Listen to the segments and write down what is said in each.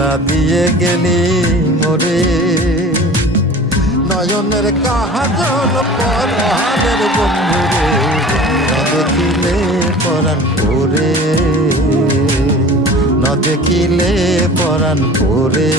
জ্বালা দিয়ে গেলি মোরে, নয়নের কাজল পরাণের বন্ধুরে, না দেখিলে পরাণ পরে, না দেখিলে পরাণ পরে।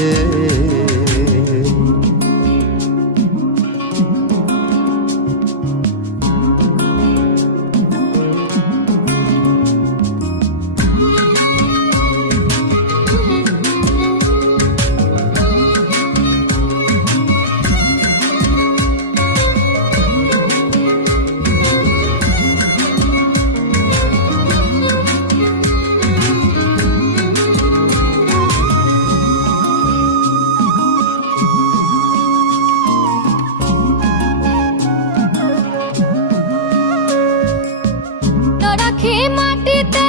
মাটিতে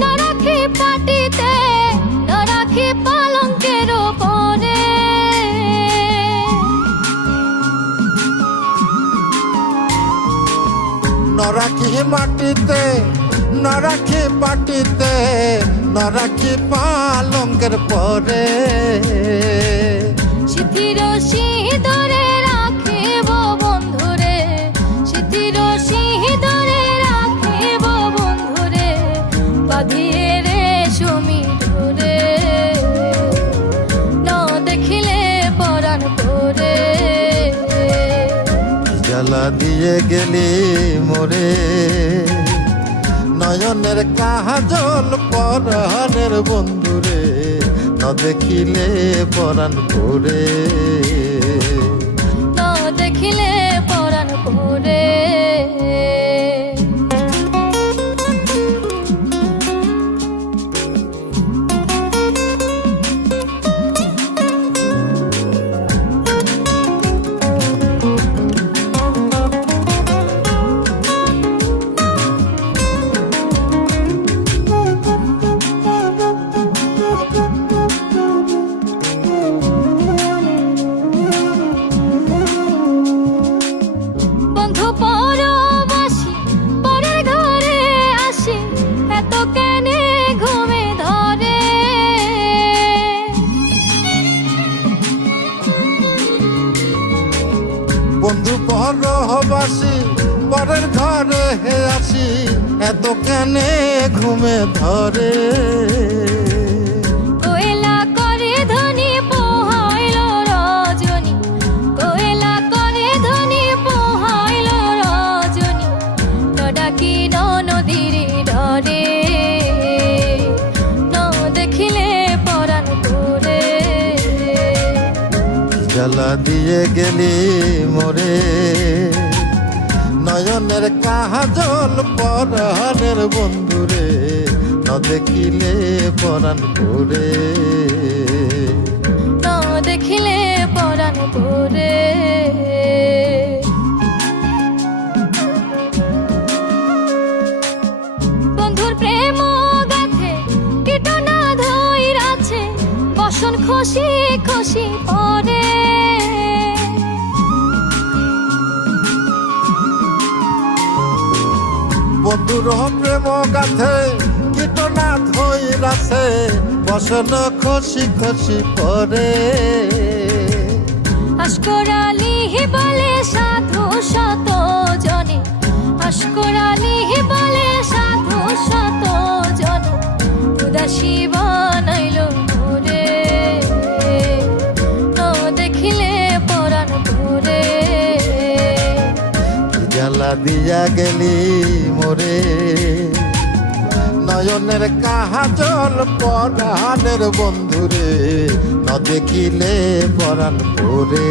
না রাখি পাটিতে, না রাখি পালঙ্কের ওপরে। না রাখি মাটিতে, না রাখি পাটিতে, না রাখি পালঙ্কের পরে। সিথির সিঁদুরে রাখিব বন্ধুরে, সিথির সিঁদুরে রাখিব বন্ধুরে, বাঁধিয়ে রেশমি ডোরে, না দেখিলে পরাণ পরে। জ্বালা দিয়ে গেলি মোরে, নয়নের কাজল পরাণের বন্ধুরে, না দেখিলে পরাণ পরে, না দেখিলে পরাণ পরে। বন্ধু পরবাসী পরের ঘরে হে আসি, এত কেনে ঘুমে ধরে। কোয়েলা করে ধনী পোহাইল রজনী, কোয়েলা করে ধনী পোহাইল রজনী, ডাকি নদীর ডরে, ন দেখিলে পরাণ পরে। জ্বালা দিয়ে গেলি মোরে, নয়নের কাজল পরাণের বন্ধুরে, না দেখিলে পরাণ পরে, না দেখিলে পরাণ পরে। বন্ধুর প্রেম গাথে কীটনা ধইরাছে, বসন খসি খসি পরে। বন্ধুর প্রেম গাথে কীটনা ধইরাছে, বসন খসি খসি পরে। আশকর আলী বলে সাধু শত জনে, আশকর আলী বলে সাধু শত জনে, উদাসী বানাইল মোরে, না দেখিলে পরাণ পরে। জ্বালা দিয়া গেলি মোরে, নয়নের কাজল পরাণের বন্ধুরে, না দেখিলে পরাণ পরে।